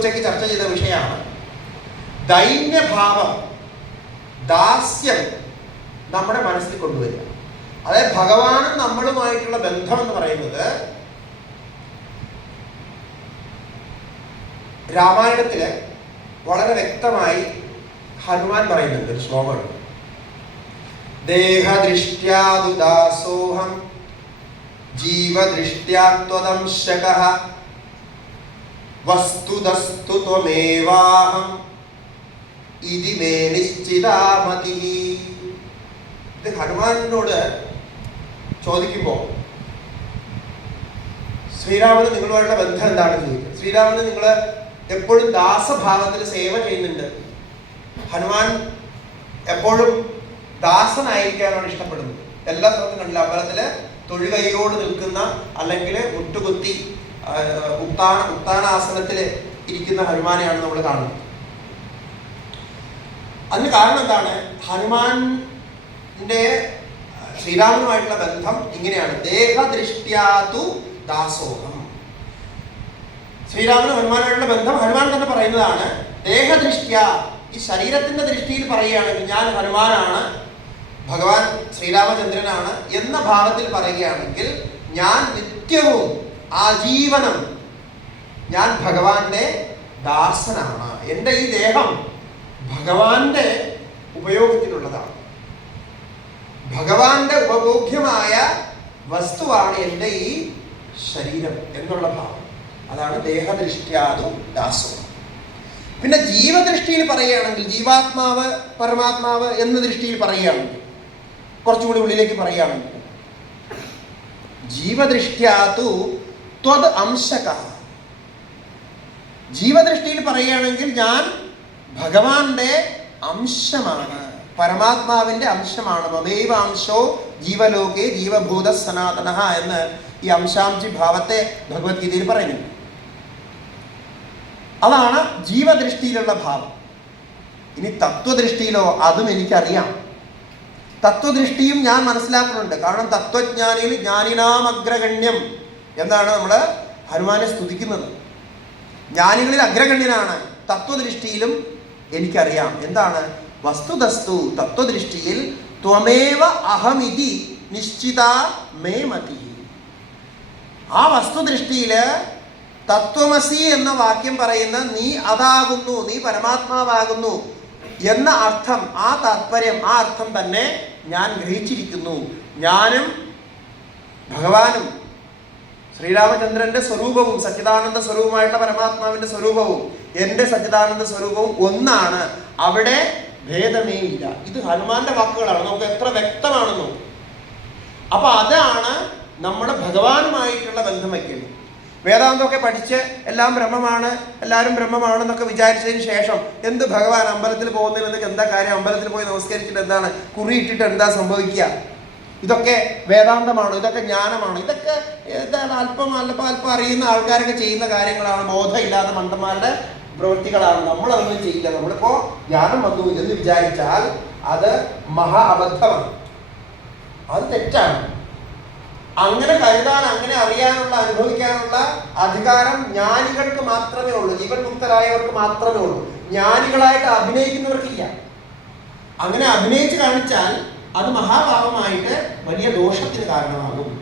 ഉച്ചയ്ക്ക് ചർച്ച ചെയ്ത വിഷയമാണ്. ദൈന്യഭാവം ദാസ്യം നമ്മുടെ മനസ്സിൽ കൊണ്ടുവരിക. അതായത് ഭഗവാനും നമ്മളുമായിട്ടുള്ള ബന്ധം എന്ന് പറയുന്നത് രാമായണത്തിൽ വളരെ വ്യക്തമായി ഹനുമാൻ പറയുന്നുണ്ട് ഒരു ശ്ലോകമുണ്ട് ദേഹദൃഷ്ട്യാദുദാസോഹം ജീവദൃഷ്ട്യാത്വദംശക വസ്തുതസ്തു ത്വമേവാഹം നിശ്ചിതാമതി. ഇത് ഹനുമാനോട് ചോദിക്കുമ്പോൾ ശ്രീരാമന് നിങ്ങളുമായുള്ള ബന്ധം എന്താണെന്ന് ചോദിക്കും. ശ്രീരാമന് നിങ്ങൾ എപ്പോഴും ദാസഭാവത്തിൽ സേവ ചെയ്യുന്നുണ്ട്. ഹനുമാൻ എപ്പോഴും ദാസനായിരിക്കാനാണ് ഇഷ്ടപ്പെടുന്നത്. എല്ലാ സ്ഥലത്തും കണ്ടില്ല. അമ്പലത്തിൽ തൊഴുകൈയോട് നിൽക്കുന്ന അല്ലെങ്കിൽ മുട്ടുകുത്തി ആ, ഉത്താന ഉത്താനാസനത്തിൽ ഇരിക്കുന്ന ഹനുമാനെയാണ് നമ്മൾ കാണുന്നത്. അതിന് കാരണം എന്താണ്? ഹനുമാന്റെ ശ്രീരാമനുമായിട്ടുള്ള ബന്ധം ഇങ്ങനെയാണ്. ദേഹദൃഷ്ട്യാതു ദാസോഹം. ശ്രീരാമനും ഹനുമാനായിട്ടുള്ള ബന്ധം ഹനുമാൻ തന്നെ പറയുന്നതാണ്. ദേഹദൃഷ്ട്യ ഈ ശരീരത്തിന്റെ ദൃഷ്ടിയിൽ പറയുകയാണെങ്കിൽ ഞാൻ ഹനുമാനാണ് ഭഗവാൻ ശ്രീരാമചന്ദ്രനാണ് എന്ന ഭാവത്തിൽ പറയുകയാണെങ്കിൽ ഞാൻ നിത്യവും ആജീവനം ഞാൻ ഭഗവാന്റെ ദാസനാണ്. എന്റെ ഈ ദേഹം ഭഗവാന്റെ ഉപയോഗത്തിനുള്ളതാണ്. ഭഗവാന്റെ ഉപഭോഗ്യമായ വസ്തുവാണ് എന്റെ ഈ ശരീരം എന്നുള്ള ഭാവം. അതാണ് ദേഹദൃഷ്ട്യാതു ദാസവും. പിന്നെ ജീവദൃഷ്ടിയിൽ പറയുകയാണെങ്കിൽ ജീവാത്മാവ് പരമാത്മാവ് എന്ന ദൃഷ്ടിയിൽ പറയുകയാണെങ്കിൽ കുറച്ചുകൂടി ഉള്ളിലേക്ക് പറയുകയാണെങ്കിൽ ജീവദൃഷ്ട്യാതു ത്വത് അംശക. ജീവദൃഷ്ടിയിൽ പറയുകയാണെങ്കിൽ ഞാൻ ഭഗവാന്റെ അംശമാണ്. പരമാത്മാവിന്റെ അംശമാണ്. മമൈവ ജീവലോകെ ജീവഭൂത സനാതന എന്ന് ഈ അംശാംശി ഭാവത്തെ ഭഗവത്ഗീതയിൽ പറയുന്നു. അതാണ് ജീവദൃഷ്ടിയിലുള്ള ഭാവം. ഇനി തത്വദൃഷ്ടിയിലോ അതും എനിക്കറിയാം. തത്വദൃഷ്ടിയും ഞാൻ മനസ്സിലാക്കുന്നുണ്ട്. കാരണം തത്വജ്ഞാനിയിൽ ജ്ഞാനിനാം അഗ്രഗണ്യം എന്നാണ് നമ്മൾ ഹനുമാനെ സ്തുതിക്കുന്നത്. ജ്ഞാനികളിൽ അഗ്രഗണ്യനാണ്. തത്വദൃഷ്ടിയിലും എനിക്കറിയാം. എന്താണ്? വസ്തുതസ്തു തത്വദൃഷ്ടിയിൽ ത്വമേവ അഹമിതി നിശ്ചിത മേ മതി. ആ വസ്തുദൃഷ്ടിയിൽ തത്വമസി എന്ന വാക്യം പറയുന്ന നീ അതാകുന്നു നീ പരമാത്മാവാകുന്നു എന്ന അർത്ഥം ആ താത്പര്യം ആ അർത്ഥം തന്നെ ഞാൻ ഗ്രഹിച്ചിരിക്കുന്നു. ഞാനും ഭഗവാനും ശ്രീരാമചന്ദ്രന്റെ സ്വരൂപവും സച്ചിദാനന്ദ സ്വരൂപമായിട്ടുള്ള പരമാത്മാവിന്റെ സ്വരൂപവും എന്റെ സച്ചിദാനന്ദ സ്വരൂപവും ഒന്നാണ്. അവിടെ ഭേദമേ ഇല്ല. ഇത് ഹനുമാന്റെ വാക്കുകളാണ്. നമുക്ക് എത്ര വ്യക്തമാണെന്നോ. അപ്പൊ അതാണ് നമ്മുടെ ഭഗവാനുമായിട്ടുള്ള ബന്ധം വയ്ക്കുന്നത് വേദാന്തമൊക്കെ പഠിച്ച് എല്ലാം ബ്രഹ്മമാണ് എല്ലാവരും ബ്രഹ്മമാണെന്നൊക്കെ വിചാരിച്ചതിന് ശേഷം എന്ത് ഭഗവാൻ അമ്പലത്തിൽ പോകുന്നതിൽ എന്താ കാര്യം? അമ്പലത്തിൽ പോയി നമസ്കരിച്ചിട്ട് എന്താണ്? കുറിയിട്ടിട്ട് എന്താ സംഭവിക്കുക? ഇതൊക്കെ വേദാന്തമാണ് ഇതൊക്കെ ജ്ഞാനമാണ് ഇതൊക്കെ എന്താണ് അല്പം അല്പം അല്പം അറിയുന്ന ആൾക്കാരൊക്കെ ചെയ്യുന്ന കാര്യങ്ങളാണ് ബോധമില്ലാത്ത മണ്ടന്മാരുടെ പ്രവൃത്തികളാണ്. നമ്മളതൊന്നും ചെയ്യില്ല. നമ്മളിപ്പോ ജ്ഞാനം വന്നു എന്ന് വിചാരിച്ചാൽ അത് മഹാ അബദ്ധമാണ്. അത് തെറ്റാണ്. അങ്ങനെ കരുതാൻ അങ്ങനെ അറിയാനുള്ള അനുഭവിക്കാനുള്ള അധികാരം ജ്ഞാനികൾക്ക് മാത്രമേ ഉള്ളൂ. ജീവൻ മുക്തരായവർക്ക് മാത്രമേ ഉള്ളൂ. ജ്ഞാനികളായിട്ട് അഭിനയിക്കുന്നവർക്കില്ല. അങ്ങനെ അഭിനയിച്ച് കാണിച്ചാൽ അത് മഹാഭാവമായിട്ട് വലിയ ദോഷത്തിന് കാരണമാകും.